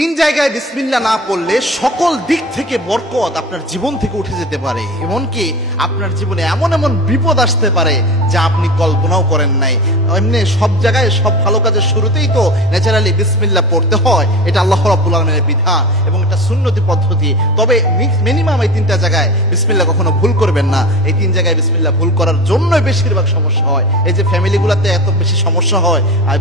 তিন জায়গায় বিসমিল্লাহ না পড়লে সকল দিক থেকে বরকত আপনার জীবন থেকে উঠে যেতে পারে, এমনকি আপনার জীবনে এমন এমন বিপদ আসতে পারে যা আপনি কল্পনাও করেন নাই। এমনি সব জায়গায় সব ভালো কাজের শুরুতেই তো ন্যাচারালি বিসমিল্লাহ পড়তে হয়, এটা আল্লাহ রাব্বুল আলামিনের বিধান এবং এটা সুন্নতি পদ্ধতি। তবে মিনিমাম এই তিনটা জায়গায় বিসমিল্লাহ কখনো ভুল করবেন না। এই তিন জায়গায় বিসমিল্লাহ ভুল করার জন্যই বেশিরভাগ সমস্যা হয়। এই যে ফ্যামিলিগুলোতে এত বেশি সমস্যা হয় আর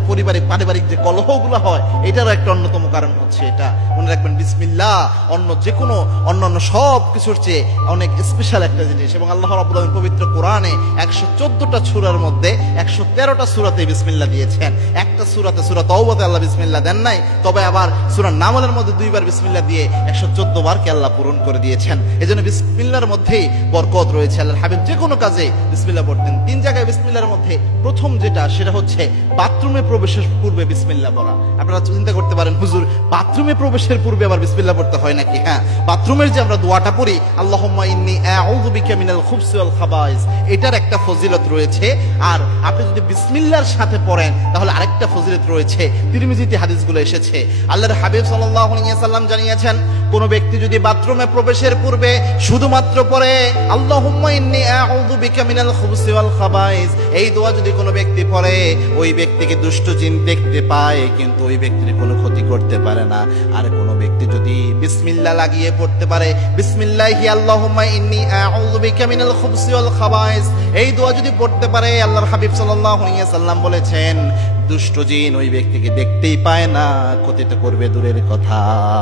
পারিবারিক যে কলহগুলো হয়, এটারও একটা অন্যতম কারণ হচ্ছে এটা। মনে রাখবেন বিসমিল্লাহ অন্য যে কোনো অন্যান্য সব কিছুর চেয়ে অনেক স্পেশাল একটা জিনিস। এবং আল্লাহ রাব্বুল আলামিন পবিত্র কোরআনে 114টা সূরার মধ্যে 113টা সূরাতে বিসমিল্লাহ দিয়েছেন। একটা সূরাতে সূরা তাওবাতে আল্লাহ বিসমিল্লাহ দেন নাই, তবে আবার সূরা নামলের মধ্যে 2বার বিসমিল্লাহ দিয়ে 114 বার কে আল্লাহ পূরণ করে দিয়েছেন। এজন্য বিসমিল্লাহর মধ্যেই বরকত রয়েছে। আল্লাহর হাবিব যে কোনো কাজে বিসমিল্লাহ পড়তেন। তিন জায়গায় বিসমিল্লাহর মধ্যে প্রথম যেটা, সেটা হচ্ছে বাথরুমে প্রবেশের পূর্বে বিসমিল্লাহ পড়া। আপনারা চিন্তা করতে পারেন, হুজুর বাথরুমে প্রবেশের পূর্বে আবার বিসমিল্লাহ পড়তে হয় নাকি? হ্যাঁ, বাথরুমের যে আমরা দোয়াটা পড়ি, আল্লাহুম্মা ইন্নী আউযু বিকা মিনাল খুবসি ওয়াল খাবাইস, এটার একটা ফজিলত রয়েছে। আর আপনি যদি বিসমিল্লাহর সাথে পড়েন তাহলে আরেকটা ফজিলত রয়েছে। তিরমিজিতে হাদিসগুলো এসেছে, আল্লাহর হাবিব সাল্লাল্লাহু আলাইহি ওয়াসাল্লাম জানিয়েছেন, কোন ব্যক্তি যদি বাথরুমে প্রবেশের পূর্বে শুধুমাত্র পড়ে আল্লাহুম্মা ইন্নী আউযু বিকা মিনাল খুবসি ওয়াল খাবাইস, এই দোয়া যদি কোনো ব্যক্তি পড়ে, ওই ব্যক্তিকে দুষ্ট জিন দেখতে পায় কিন্তু ওই ব্যক্তির কোনো ক্ষতি করতে পারে না। আর কোন ব্যক্তি যদি বিসমিল্লাহ লাগিয়ে পড়তে পারে, বিসমিল্লাহি আল্লাহুম্মা ইন্নী আউযু বিকা মিনাল খুবসি ওয়াল খাবাইস, এই দোয়া যদি পড়তে পারে, আল্লাহর হাবিব সাল্লাল্লাহু আলাইহি ওয়াসাল্লাম বলেছেন দুষ্ট জিন ওই ব্যক্তিকে দেখতেই পায় না, ক্ষতি তো করবে দূরের কথা।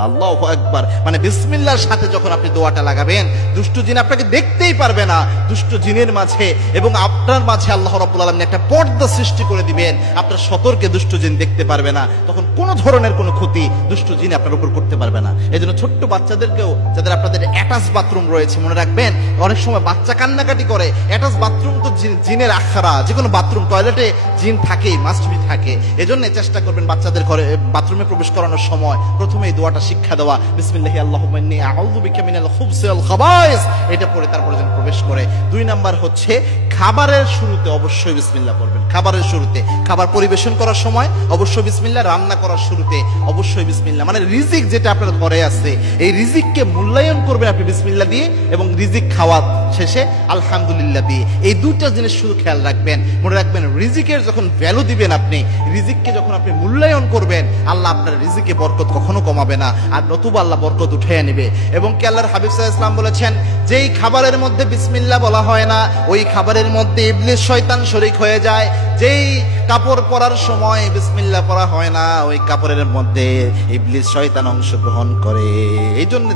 আল্লাহু আকবার। মানে বিসমিল্লাহর সাথে যখন আপনি দোয়াটা লাগাবেন, দুষ্ট জিন আপনাকে দেখতেই পারবে না। দুষ্ট জিনের মাঝে এবং আপনার মাঝে আল্লাহ রাব্বুল আলামিন একটা পর্দা সৃষ্টি করে দিবেন। আপনার সতর্কে দুষ্ট জিন দেখতে পারবে না, তখন কোনো ধরনের কোনো ক্ষতি দুষ্ট জিন আপনার উপর করতে পারবে না। এই জন্য ছোট্ট বাচ্চাদেরকেও, যাদের আপনাদের অ্যাটাচ বাথরুম রয়েছে, মনে রাখবেন অনেক সময় বাচ্চা কান্নাকাটি করে, অ্যাটাচ বাথরুম তো জিনের আখড়া। যে কোনো বাথরুম, টয়লেটে জিন থাকেই, মাস্ট বি থাকে। এজন্য চেষ্টা করবেন বাচ্চাদের ঘরে বাথরুমে প্রবেশ করানোর সময় প্রথমে এই দোয়াটা শিক্ষা দেওয়া, বিসমিল্লাহি আল্লাহুম্মা ইন্নী আউযু বিকা মিনাল খুবসি ওয়াল খাবাইস, এটা পড়ে তারপরে যেন প্রবেশ করে। 2 নাম্বার হচ্ছে খাবারের শুরুতে অবশ্যই বিসমিল্লাহ পড়বেন। খাবারের শুরুতে, খাবার পরিবেশন করার সময় অবশ্যই বিসমিল্লাহ, রান্না করার শুরুতে অবশ্যই বিসমিল্লাহ। মানে রিজিক যেটা আপনার ঘরে আছে, এই রিজিককে মূল্যায়ন করবেন আপনি বিসমিল্লাহ দিয়ে, এবং রিজিক খাওয়া শেষে আলহামদুলিল্লাহ দিয়ে। এই দুইটা জিনিস শুধু খেয়াল রাখবেন। মনে রাখবেন রিজিকের যখন ভ্যালু দিবেন, আপনি রিজিককে যখন আপনি মূল্যায়ন করবেন, আল্লাহ আপনার রিজিকে বরকত কখনো কমাবে না, আর নতুবা আল্লাহ বরকত উঠিয়ে নেবে। এবং কি আল্লাহর হাবিব সাল্লাল্লাহু আলাইহি ওয়াসাল্লাম বলেছেন, যেই খাবারের মধ্যে বিসমিল্লাহ বলা হয় না, ওই খাবারের মধ্যে ইবলিস শয়তান শরীক হয়ে যায়। যেই কাপড় পরার সময় বিসমিল্লাহ পড়া হয় না, ওই কাপড়ের মধ্যে ইবলিস শয়তান অংশগ্রহণ করে। এই জন্য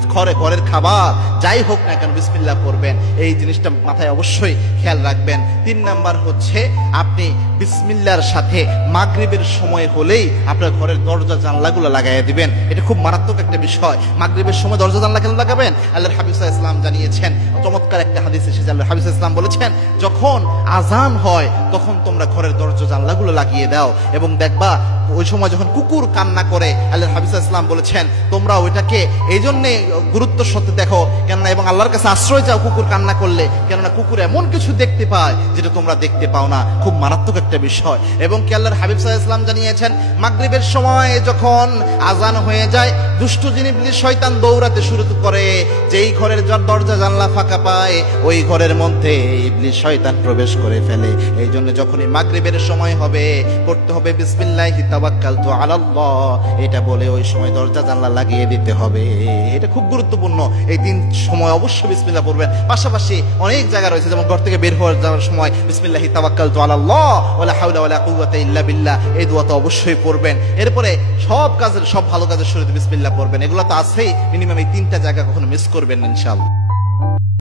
ঘরের খাবার যাই হোক না কেন বিসমিল্লাহ পড়বেন। এই জিনিসটা মাথায় অবশ্যই খেয়াল রাখবেন। 3 নাম্বার হচ্ছে আপনি বিসমিল্লাহর সাথে মাগরিবের সময় হলেই আপনার ঘরের দরজা জানলাগুলো লাগাইয়া দিবেন। এটা খুব মারাত্মক একটা বিষয়। মাগরিবের সময় দরজা জানলা কেন লাগাবেন? আল্লাহর হাবিব সাল্লাল্লাহু আলাইহি ওয়াসাল্লাম জানিয়েছেন, চমৎকার একটা হাদিস এসেছে, আল্লাহর হাবিব সাল্লাল্লাহু আলাইহি ওয়াসাল্লাম বলেছেন, যখন আজান হয় তখন তোমরা ঘরের দরজা জানলাগুলো লাগিয়ে দাও, এবং দেখবা ওই সময় যখন কুকুর কান্না করে, আল্লাহর হাবিব সাল্লাল্লাহু আলাইহি ওয়াসাল্লাম বলেছেন তোমরা ওইটাকে এই জন্যে গুরুত্বের সাথে দেখো কেননা, এবং আল্লাহর কাছে আশ্রয় চাও কুকুর কান্না করলে, কেননা কুকুর এমন কিছু দেখতে পায় যেটা তোমরা দেখতে পাও না। খুব মারাত্মক একটা বিষয়। এবং কি আল্লাহর হাবিব সাল্লাল্লাহু আলাইহি ওয়াসাল্লাম জানিয়েছেন, মাগরিবের সময় যখন আজান হয়ে যায়, দুষ্ট জিন ইবলিস শয়তান দৌড়াতে শুরু করে। যেই ঘরের দরজা জানলা ফাঁকা পায়, ওই ঘরের মধ্যে ইবলিস শয়তান প্রবেশ করে ফেলে। এই জন্য যখনই মাগরিবের সময় হবে, পড়তে হবে বিসমিল্লাহি তাওয়াক্কালতু আলাল্লাহ, এটা বলে ওই সময় দরজা জানলা লাগিয়ে দিতে হবে। এটা খুব গুরুত্বপূর্ণ। এই 3 সময় অবশ্যই বিসমিল্লাহ পড়বেন। পাশাপাশি অনেক জায়গা রয়েছে, যেমন ঘর থেকে বের হওয়ার যাওয়ার সময় বিসমিল্লাহি তাওয়াক্কালতু আলাল্লাহ ওয়ালা হাওলা ওয়ালা কুওয়াতা ইল্লা বিল্লাহ, এই দোয়া তো অবশ্যই পড়বেন। এরপরে সব ভালো কাজের শুরুতে বিসমিল্লাহ পড়বেন। এগুলো তো আছেই, মিনিমাম এই 3টা জায়গা কখনো মিস করবেন না ইনশাআল্লাহ।